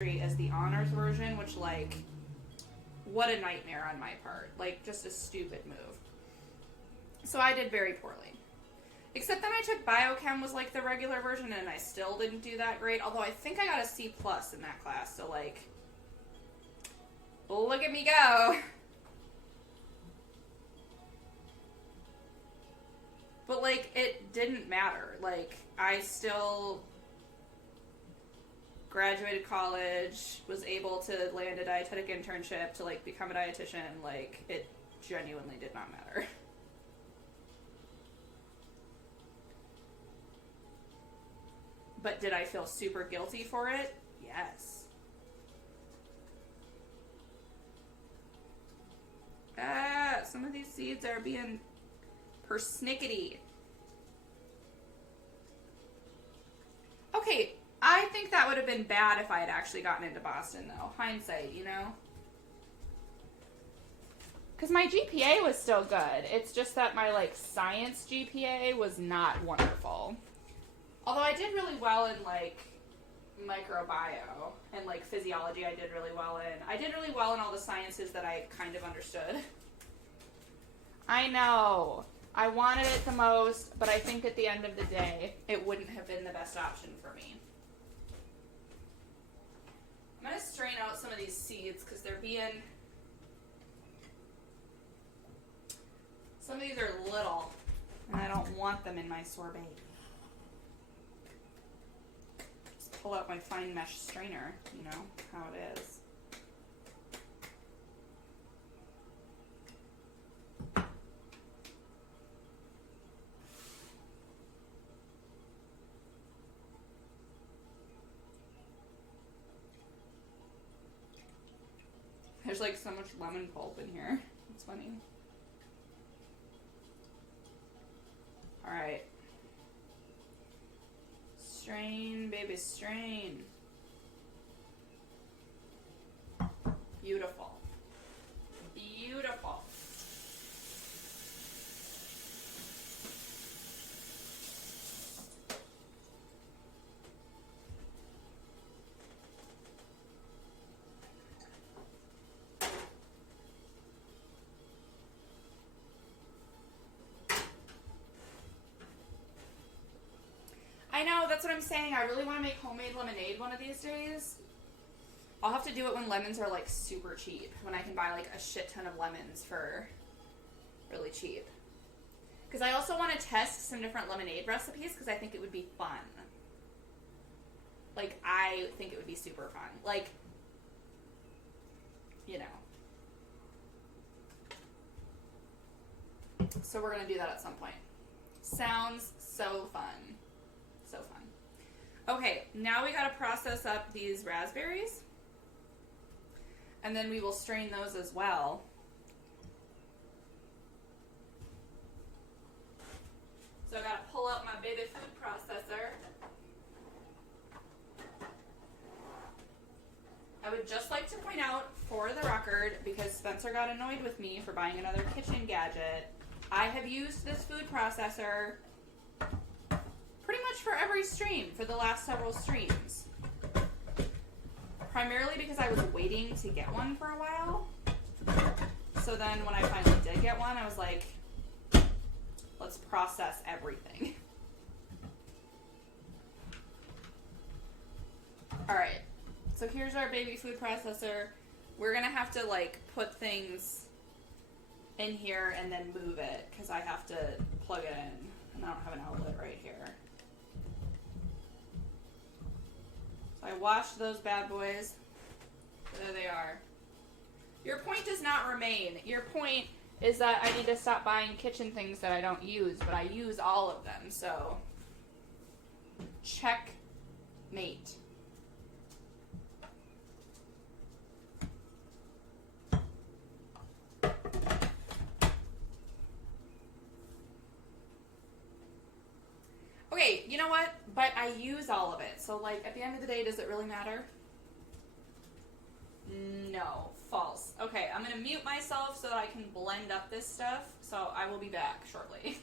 as the honors version, which, like, what a nightmare on my part. Like, just a stupid move. So I did very poorly. Except then I took biochem was like the regular version, and I still didn't do that great. Although I think I got a C+ in that class, so like, look at me go. But like, it didn't matter. Like, I still graduated college, was able to land a dietetic internship to like become a dietitian. Like, it genuinely did not matter. But did I feel super guilty for it? Yes. Ah, some of these seeds are being persnickety. Okay, I think that would have been bad if I had actually gotten into Boston, though. Hindsight, you know? Because my GPA was still good. It's just that my, like, science GPA was not wonderful. Although I did really well in, like, microbiome and, like, physiology I did really well in. I did really well in all the sciences that I kind of understood. I know. I wanted it the most, but I think at the end of the day, it wouldn't have been the best option for me. I'm going to strain out some of these seeds because they're being... Some of these are little, and I don't want them in my sorbet. Pull out my fine mesh strainer, you know how it is. There's like so much lemon pulp in here. It's funny. All right. Strain, baby, strain. Beautiful. Beautiful. I know, that's what I'm saying. I really want to make homemade lemonade one of these days. I'll have to do it when lemons are, like, super cheap. When I can buy, like, a shit ton of lemons for really cheap. Because I also want to test some different lemonade recipes because I think it would be fun. Like, I think it would be super fun. Like, you know. So we're going to do that at some point. Sounds so fun. So fun. Okay, now we gotta process up these raspberries. And then we will strain those as well. So I gotta pull out my baby food processor. I would just like to point out, for the record, because Spencer got annoyed with me for buying another kitchen gadget, I have used this food processor pretty much for every stream for the last several streams. Primarily because I was waiting to get one for a while. So then when I finally did get one, I was like, let's process everything. Alright, so here's our baby food processor. We're gonna have to like put things in here and then move it because I have to plug it in and I don't have an outlet right here. So I washed those bad boys. There they are. Your point does not remain. Your point is that I need to stop buying kitchen things that I don't use, but I use all of them, so checkmate. Okay, you know what? But I use all of it. So, like, at the end of the day, does it really matter? No. False. Okay, I'm going to mute myself so that I can blend up this stuff. So I will be back shortly.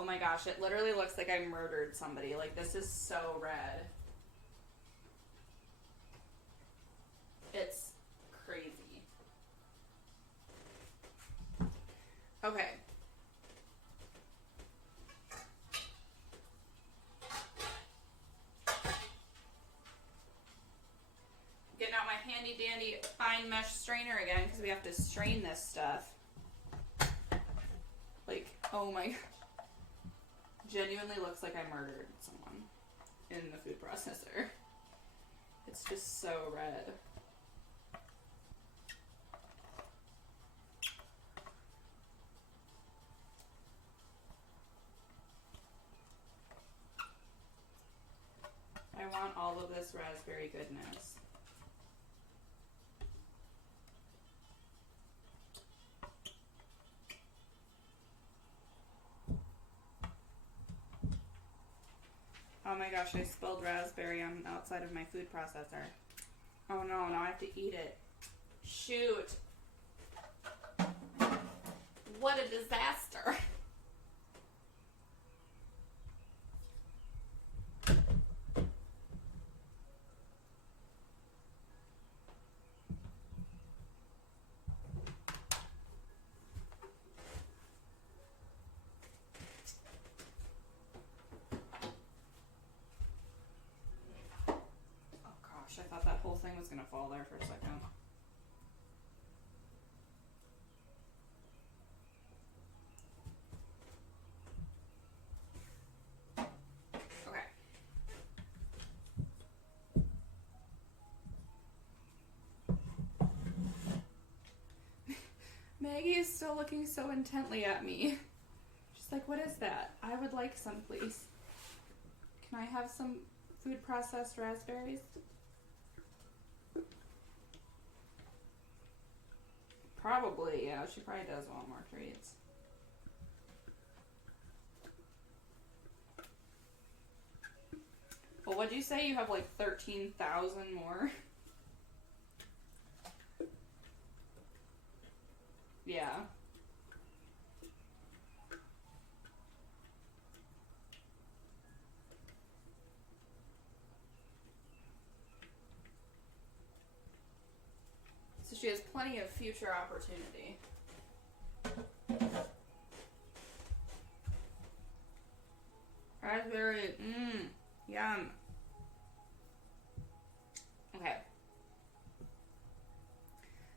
Oh my gosh, it literally looks like I murdered somebody. Like, this is so red. It's crazy. Okay. Getting out my handy dandy fine mesh strainer again because we have to strain this stuff. Like, oh my, genuinely looks like I murdered someone in the food processor. It's just so red. I want all of this raspberry goodness. Oh my gosh, I spilled raspberry on the outside of my food processor. Oh no, now I have to eat it. Shoot. What a disaster. I thought that whole thing was going to fall there for a second. Okay. Maggie is still looking so intently at me. She's like, what is that? I would like some, please. Can I have some food processed raspberries? Probably, yeah. She probably does want more treats. Well, what'd you say? You have like 13,000 more? Yeah. So she has plenty of future opportunity. Raspberry, yum. Okay.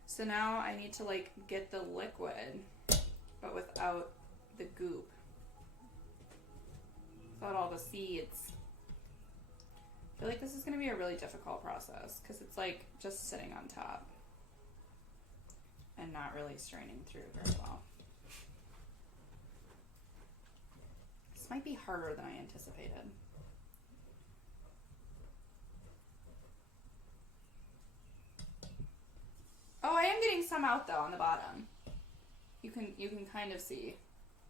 So now I need to like get the liquid, but without the goop. Without all the seeds. I feel like this is going to be a really difficult process because it's like just sitting on top and not really straining through very well. This might be harder than I anticipated. Oh, I am getting some out though on the bottom. You can kind of see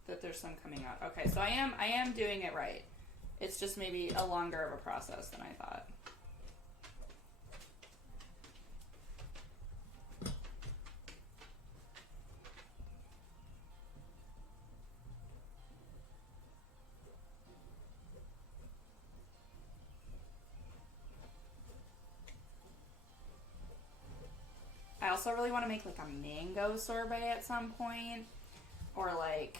that there's some coming out. Okay, so I am doing it right. It's just maybe a longer of a process than I thought. I also really want to make like a mango sorbet at some point, or like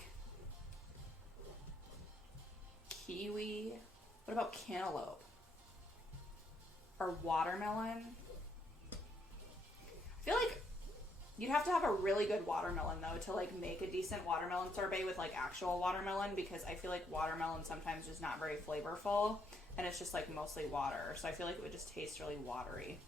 kiwi. What about cantaloupe? Or watermelon? I feel like you'd have to have a really good watermelon though to like make a decent watermelon sorbet with like actual watermelon, because I feel like watermelon sometimes is not very flavorful and it's just like mostly water. So I feel like it would just taste really watery.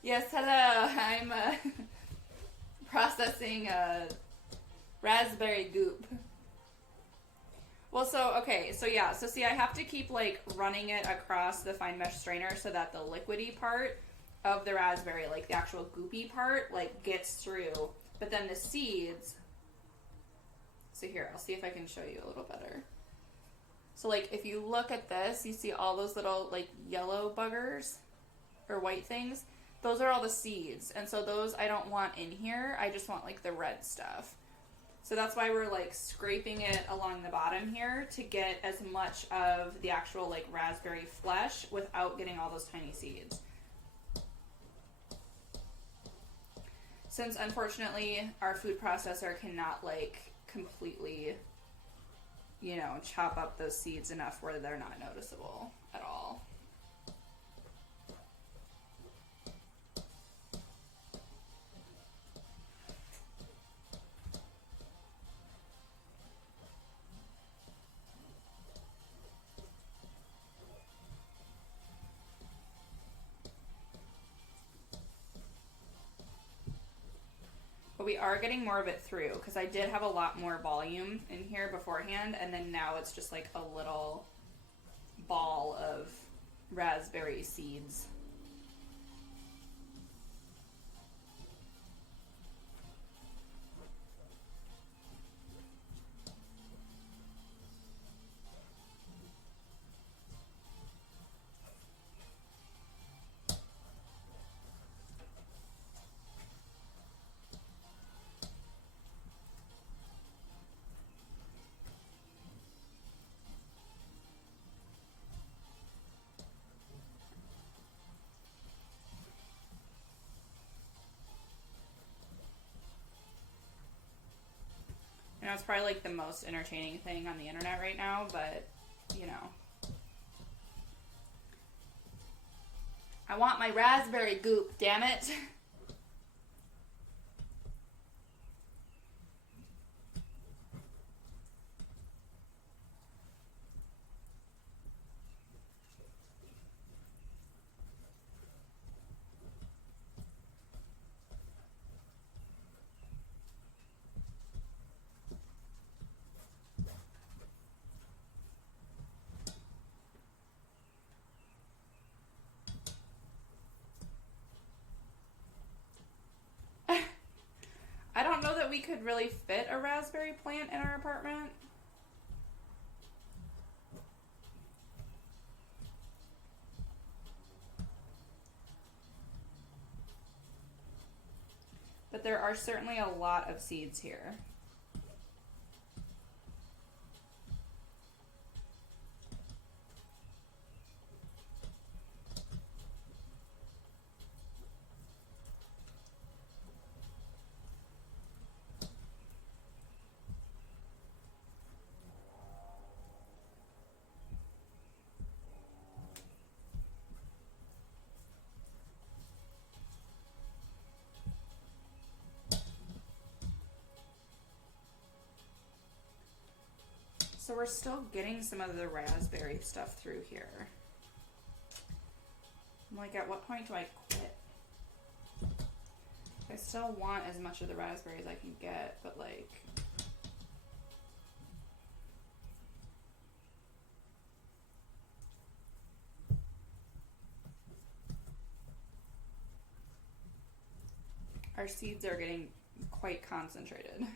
Yes, hello. I'm processing raspberry goop. Well, so see, I have to keep like running it across the fine mesh strainer so that the liquidy part of the raspberry, like the actual goopy part, like gets through. But then the seeds So here, I'll see if I can show you a little better. So like if you look at this, you see all those little like yellow buggers or white things. Those are all the seeds. And so those I don't want in here. I just want like the red stuff. So that's why we're like scraping it along the bottom here to get as much of the actual like raspberry flesh without getting all those tiny seeds. Since unfortunately our food processor cannot like completely, you know, chop up those seeds enough where they're not noticeable at all. But we are getting more of it through because I did have a lot more volume in here beforehand, and then now it's just like a little ball of raspberry seeds. You know, it's probably like the most entertaining thing on the internet right now, but, you know. I want my raspberry goop, damn it. I don't know that we could really fit a raspberry plant in our apartment. But there are certainly a lot of seeds here. So we're still getting some of the raspberry stuff through here. I'm like, at what point do I quit? I still want as much of the raspberries I can get, but like... Our seeds are getting quite concentrated.